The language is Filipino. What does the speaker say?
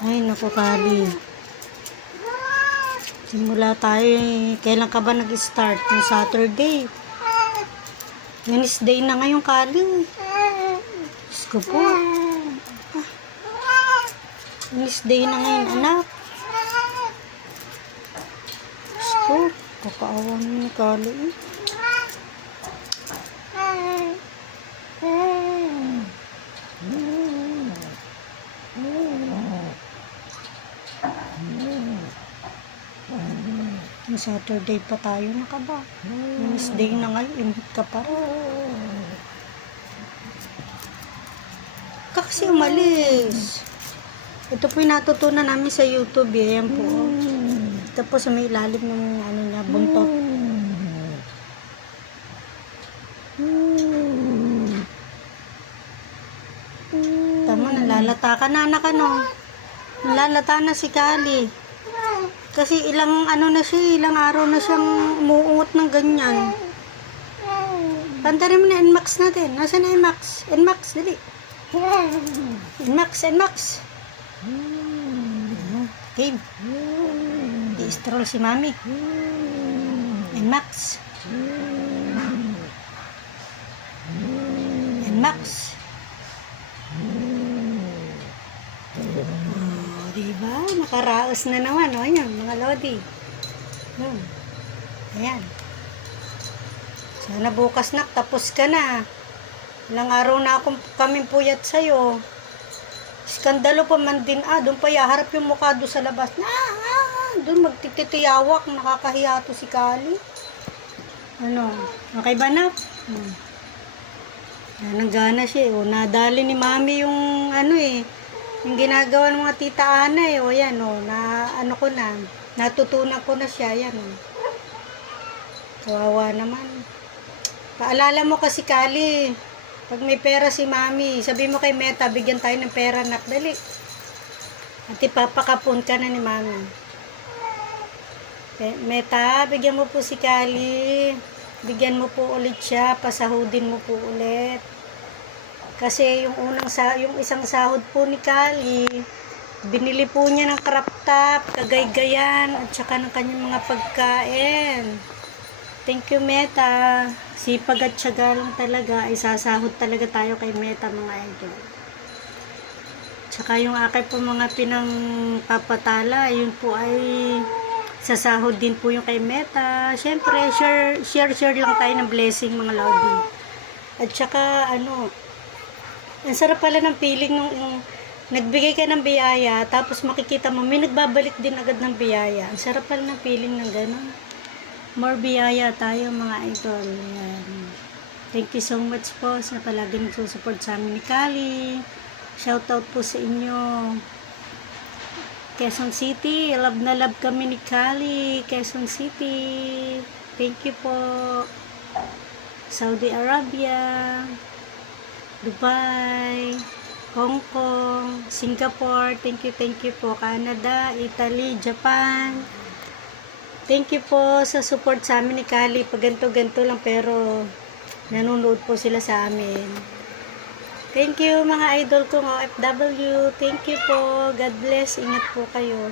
Ay, naku, Kali. Simula tayo, kailan ka ba nag-start? Yung Saturday. Wednesday na ngayon, Kali. Diyos ko po. Wednesday na ngayon, anak. Diyos ko, kakaawa mo ni Kali. Yung Saturday pa tayo na ka ba? Wednesday na ngayon, inhit ka pa rin. Kasi umalis. Ito po yung natutunan namin sa YouTube eh. Yan po. Tapos may ilalim ng ano niya, buntot. Tama, nalalata ka na anak ano. Nalalata na si Kali. Kasi ilang ano na siya, ilang araw na siyang umuungot ng ganyan. Pantarin mo na NMAX natin. Nasaan na NMAX? NMAX, dali. NMAX, NMAX. Game. I-stroll si Mami. NMAX. NMAX. Diba? Nakaraos na naman. O, yan, mga lodi. Ayan. Sana bukas na, tapos ka na. Ilang araw na kami puyat sa'yo. Skandalo pa man din. Doon pa yaharap yung mukha doon sa labas. Doon magtitiyawak. Nakakahiya to si Kali. Ano? Okay ba na? Nanggana siya. Nadali ni Mami yung ano eh. Yung ginagawa ng mga tita Ana eh. Yan ano ko na. Natutunan ko na siya. Yan Kawawa naman. Paalala mo kasi Kali. Pag may pera si Mami, sabi mo kay Meta, bigyan tayo ng pera, nak, dali. At ipapakapon ka na ni Mami. Meta, bigyan mo po si Kali. Bigyan mo po ulit siya, pasahudin mo po ulit. Kasi yung isang sahod po ni Kali, binili po niya ng crop top, kagaygayan, at saka ng kanyang mga pagkain. Thank you, Meta. Sipag at tiyaga lang talaga. Isasahod talaga tayo kay Meta, mga idol. Tsaka yung akin po mga pinangpapatala, yun po ay sasahod din po yung kay Meta. Siyempre, share lang tayo ng blessing, mga lodi. At tsaka, ang sarap pala ng feeling nung nagbigay ka ng biyaya, tapos makikita mo, may nagbabalik din agad ng biyaya. Ang sarap pala ng feeling ng gano'n. More biyaya tayo mga idol. Ayan. Thank you so much po sa palagi nagsusupport sa amin ni Kali. Shoutout po sa inyo. Quezon City. Love na love kami ni Kali. Quezon City. Thank you po. Saudi Arabia. Dubai. Hong Kong. Singapore. Thank you po. Canada. Italy. Japan. Thank you po sa support sa amin ni Kali. Pag ganto-ganto lang pero nanonood po sila sa amin. Thank you mga idol kong OFW. Thank you po. God bless. Ingat po kayo.